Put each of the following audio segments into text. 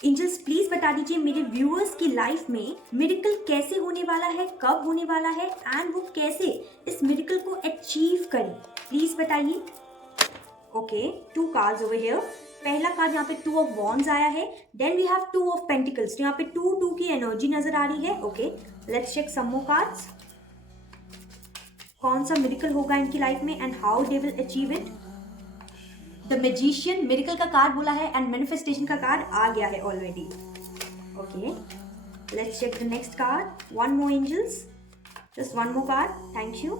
Angels please बता दीजिए मेरे व्यूअर्स की लाइफ में मिरेकल कैसे होने वाला है, कब होने वाला है एंड वो कैसे इस मिरेकल को अचीव करें, प्लीज बताइए। Okay, 2 cards over here. पहला कार्ड यहाँ पे 2 ऑफ वॉन्ड्स आया है, then we have 2 of pentacles. तो यहाँ पे 2 की एनर्जी नजर आ रही है। Okay, let's check some more cards. कौन सा मिरेकल होगा इनकी लाइफ में and how they will achieve it. The magician miracle का कार्ड बोला है एंड मैनिफेस्टेशन का कार्ड आ गया है already. Okay, let's check the next card. 1 more angels, just 1 more card, thank you,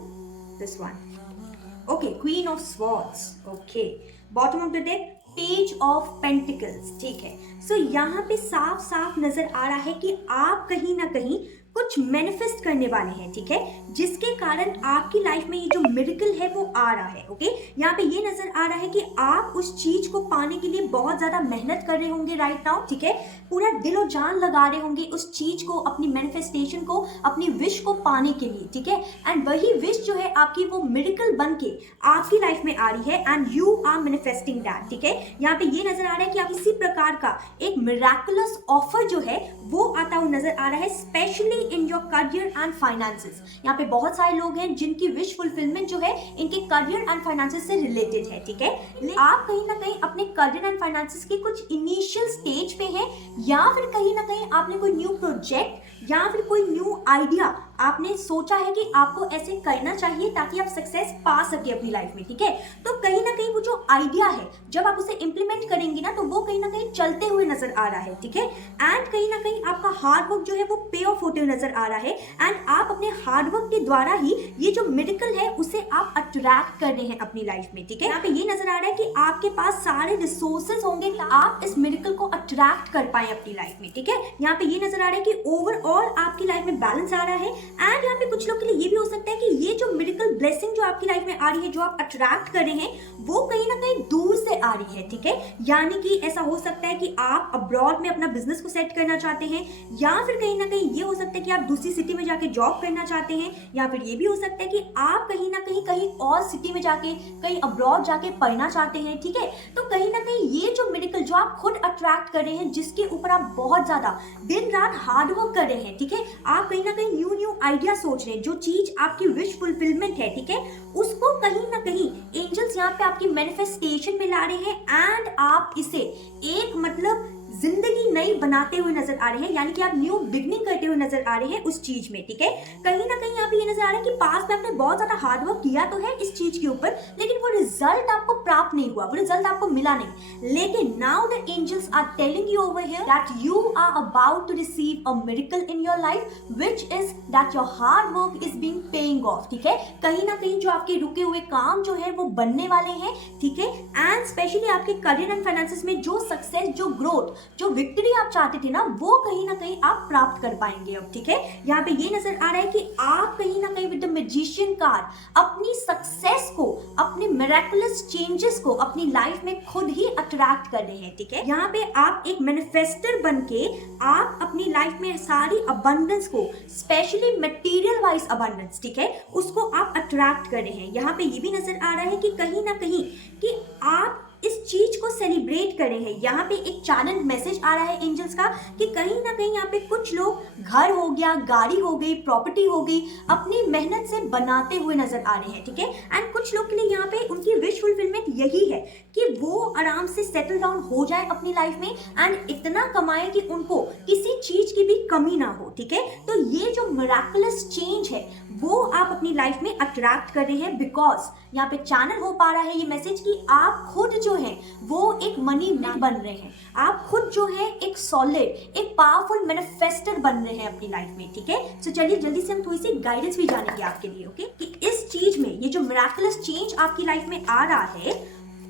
this one. Okay, queen of swords. Okay, bottom of the deck page of pentacles. ठीक है, सो यहाँ पे साफ साफ नजर आ रहा है कि आप कहीं ना कहीं कुछ मैनिफेस्ट करने वाले हैं। ठीक है, जिसके कारण आपकी लाइफ में ये जो मिरेकल है वो आ रहा है। ओके, यहाँ पे ये नजर आ रहा है कि आप उस चीज को पाने के लिए बहुत ज्यादा मेहनत कर रहे होंगे राइट नाउ। ठीक है, पूरा दिलो जान लगा रहे होंगे उस चीज को, अपनी मैनिफेस्टेशन को, अपनी विश को पाने के लिए। ठीक है, एंड वही विश जो है आपकी वो मिरेकल बन के आपकी लाइफ में आ रही है and you are manifesting that. ठीक है, यहाँ पे ये नजर आ रहा है कि आप किसी प्रकार का एक मिराकुलस ऑफर जो है वो आता हुआ नजर आ रहा है, specially in your career and finances. यहाँ पे बहुत सारे लोग हैं जिनकी विश फुलफिलमेंट जो है इनके करियर एंड फाइनेंसेस से रिलेटेड है। ठीक है, आप कहीं ना कहीं अपने करियर एंड फाइनेंसेस के कुछ इनिशियल स्टेज पे हैं, या फिर कहीं ना कहीं आपने कोई न्यू प्रोजेक्ट या फिर कोई न्यू आइडिया आपने सोचा है कि आपको ऐसे करना चाहिए ताकि आप सक्सेस पा सके अपनी लाइफ में। ठीक है, तो कहीं ना कहीं वो जो आइडिया है जब आप उसे इंप्लीमेंट करेंगे ना तो वो कहीं ना कहीं चलते हुए नजर आ रहा है। ठीक है, एंड कहीं ना कहीं आपका हार्ड वर्क जो है वो पे ऑफ होते हुए नजर आ रहा है एंड आप अपने हार्ड वर्क के द्वारा ही ये जो मिरेकल है उसे आप अट्रैक्ट कर रहे हैं अपनी लाइफ में। ठीक है, यहाँ पे ये नजर आ रहा है कि आपके पास सारे रिसोर्सेज होंगे आप इस मिरेकल को अट्रैक्ट कर पाए अपनी लाइफ में। ठीक है, यहाँ पे ये नजर आ रहा है कि ओवरऑल आपकी लाइफ में बैलेंस आ रहा है एंड यहाँ पे कुछ लोग के लिए ये भी हो सकता है कि ये जो मिरेकल ब्लेसिंग जो आपकी लाइफ में आ रही है, जो आप अट्रैक्ट कर रहे हैं, वो कहीं ना कहीं दूर से आ रही है। ठीक है, यानी कि ऐसा हो सकता है कि आप अब्रॉड में अपना बिजनेस को सेट करना चाहते हैं, या फिर कहीं ना कहीं ये हो सकता है कि आप दूसरी सिटी में जाके जॉब करना चाहते हैं, या फिर ये भी हो सकता है कि आप कहीं ना कहीं और सिटी में जाके कहीं अब्रॉड जाके पढ़ना चाहते हैं। ठीक है, तो कहीं ना कहीं ये जो मिरेकल जो आप खुद अट्रैक्ट कर रहे हैं, जिसके ऊपर आप बहुत ज्यादा दिन रात हार्ड वर्क कर रहे हैं। ठीक है, आप कहीं ना कहीं न्यू आइडिया सोच रहे हैं, जो चीज आपकी विश फुलफिलमेंट है, ठीक है, उसको कहीं ना कहीं एंजल्स यहाँ पे आपकी मैनिफेस्टेशन में ला रहे हैं एंड आप इसे एक मतलब जिंदगी नई बनाते हुए नजर आ रहे हैं, यानी कि आप न्यू बिगनिंग करते हुए नजर आ रहे हैं उस चीज में। ठीक है, कहीं ना कहीं यहाँ पे ये नजर आ रहा है कि पास में आपने बहुत ज्यादा हार्ड वर्क किया तो है इस चीज के ऊपर, लेकिन वो रिजल्ट आपको प्राप्त नहीं हुआ, वो रिजल्ट आपको मिला नहीं। लेकिन now the angels are telling you over here that you are about to receive a miracle in your life which is that your hard work is being paying off. ठीक है, कहीं ना कहीं जो आपके रुके हुए काम जो है वो बनने वाले हैं। ठीक है, एंड स्पेशली आपके करियर एंड फाइनेंसेस में जो सक्सेस, जो ग्रोथ, जो विक्ट्री आप चाहते थे ना, वो कहीं ना कहीं आप प्राप्त कर पाएंगे अब। ठीक है, यहाँ पे ये नजर आ रहा है कि आप कहीं ना कहीं विद द मैजिशियन कार्ड अपनी सक्सेस को, अपने मिरेकुलस चेंजेस को अपनी लाइफ में खुद ही अट्रैक्ट कर रहे हैं। ठीक है, यहाँ पे आप एक मैनिफेस्टर बन के आप अपनी लाइफ में सारी अबंडेंस को, स्पेशली मटेरियल वाइज अबंडेंस, ठीक है, उसको आप अट्रैक्ट कर रहे हैं। यहाँ पे ये भी नजर आ रहा है कि कहीं ना कहीं कि आप इस चीज को सेलिब्रेट कर रहे हैं। यहाँ पे एक चैनल मैसेज आ रहा है एंजल्स का कि कहीं ना कहीं यहाँ पे कुछ लोग घर हो गया, गाड़ी हो गई, प्रॉपर्टी हो गई, अपनी मेहनत से बनाते हुए नजर आ रहे हैं। ठीक है, एंड कुछ लोग के लिए यहाँ पे उनकी विश फुलफिलमेंट यही है कि वो आराम से सेटल डाउन हो जाए अपनी लाइफ में एंड इतना कमाए कि उनको किसी चीज की भी कमी ना हो। ठीक है, तो ये जो मिरेकुलस चेंज है वो आप अपनी लाइफ में अट्रैक्ट कर रहे हैं, बिकॉज यहाँ पे चैनल हो पा रहा है ये मैसेज कि आप खुद जो है वो एक मनी मैन बन रहे हैं, आप खुद जो है एक सॉलिड, एक पावरफुल मैनिफेस्टर बन रहे हैं अपनी लाइफ में। ठीक है, सो चलिए जल्दी से हम थोड़ी सी गाइडेंस भी जानेंगे आपके लिए। ओके, कि इस चीज में ये जो मिरेकुलस चेंज आपकी लाइफ में आ रहा है,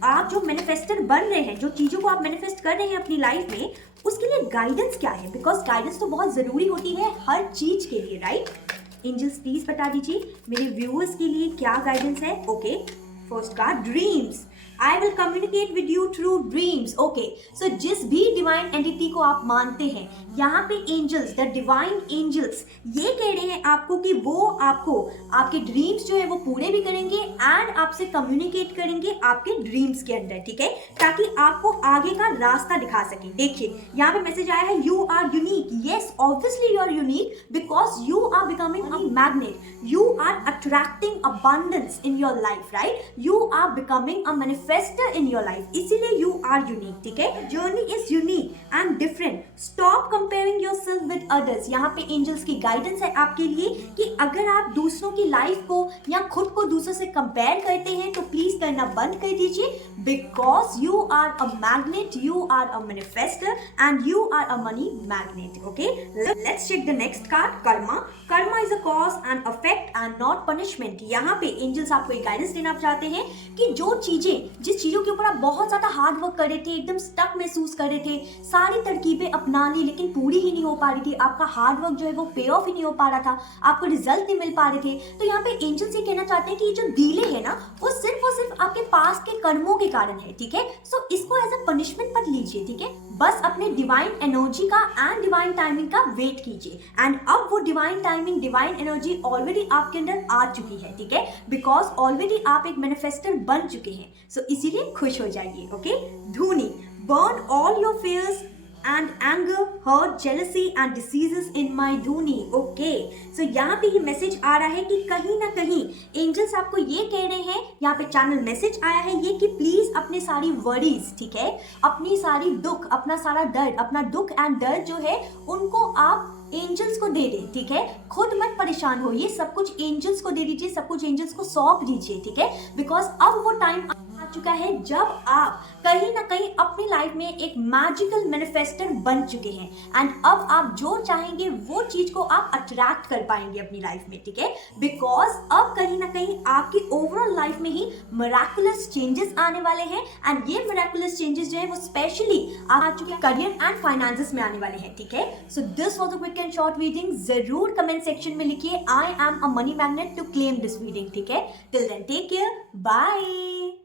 आप जो मैनिफेस्टर बन रहे हैं, जो चीजों को आप मैनिफेस्ट कर रहे हैं अपनी लाइफ में, उसके लिए गाइडेंस क्या है, बिकॉज गाइडेंस तो बहुत जरूरी होती है हर चीज के लिए, राइट। एंजल्स प्लीज बता दीजिए मेरे व्यूअर्स के लिए क्या गाइडेंस है। Okay, first card dreams. I will communicate with you through dreams. Okay, so जिस भी डिवाइन एंटिटी को आप मानते हैं, यहाँ पे एंजल्स, द डिवाइन एंजल्स ये कह रहे हैं आपको कि वो आपको आपके ड्रीम्स जो है वो पूरे भी करेंगे एंड आपसे कम्युनिकेट करेंगे आपके ड्रीम्स के अंदर, ठीक है, ताकि आपको आगे का रास्ता दिखा सके। देखिए यहाँ पे मैसेज आया है, you are unique. Yes, obviously you are unique because you are becoming a magnet, you are attracting abundance in your life, right, you are becoming a manifester in your life, इसीलिए you are unique, ठीक है। Journey is unique and different, stop comparing yourself with others. यहाँ पे angels की guidance है आपके लिए कि अगर आप दूसरों की लाइफ को या खुद को दूसरों से कंपेयर करते हैं तो प्लीज करना बंद कर दीजिए, because you are a magnet, you are a manifester and you are a money magnet. Okay, let's check the next card, karma. Karma is a cause and affect and not punishment. यहाँ पे angels आपको एक guidance देना चाहते हैं कि जो चीजें, जिस चीजों के ऊपर आप बहुत ज्यादा हार्ड वर्क कर रहे थे, एकदम स्टक महसूस कर रहे थे, सारी तरकीबें अपना ली लेकिन पूरी ही नहीं हो पा रही थी, आपका हार्ड वर्क जो है वो पे ऑफ ही नहीं हो पा रहा था, आपको रिजल्ट नहीं मिल पा रहे थे, तो यहाँ पे एंजल्स ये कहना चाहते हैं कि ये जो डीले है ना वो सिर्फ और सिर्फ आपके पास के कर्मों के कारण है, ठीक है। सो इसको एज अ पनिशमेंट मत लीजिए, ठीक है, बस अपने डिवाइन एनर्जी का एंड डिवाइन टाइमिंग का वेट कीजिए एंड अब वो divine timing, divine energy already आपके अंदर आ चुकी है, ठीक है, बिकॉज ऑलरेडी आप एक मैनिफेस्टर बन चुके हैं। सो इसीलिए खुश हो जाइए। Okay, dhuni, burn all your fears and anger, hurt, jealousy and diseases in my dhuni. Okay, so यहाँ पे ये मैसेज आ रहा है कि कहीं ना कहीं एंजल्स आपको ये कह रहे हैं, यहाँ पे चैनल मैसेज आया है ये कि प्लीज अपने सारी वरीज, ठीक है, अपनी सारी दुख, अपना सारा दर्द, अपना दुख एंड दर्द जो है उनको आप एंजल्स को दे दें, ठीक है, खुद मत परेशान होइए, सब कुछ एंजल्स को दे दीजिए, सब कुछ एंजल्स को सौंप दीजिए, ठीक है, बिकॉज अब वो टाइम आ चुका है जब आप कहीं ना कहीं अपनी लाइफ में एक मैजिकल मैनिफेस्टर बन चुके हैं एंड अब आप जो चाहेंगे वो चीज को आप अट्रैक्ट कर पाएंगे अपनी लाइफ में, ठीक है, बिकॉज अब कहीं ना कहीं आपकी ओवरऑल लाइफ में ही मिराकुलस चेंजेस आने वाले हैं एंड ये मिराकुलस चेंजेस जो है वो स्पेशली आ चुके करियर एंड फाइनेंसेस में आने वाले हैं, ठीक है। So this was a quick and short reading. जरूर कमेंट सेक्शन में लिखिए I am a money magnet to claim this reading, ठीक है। Till then take care, bye.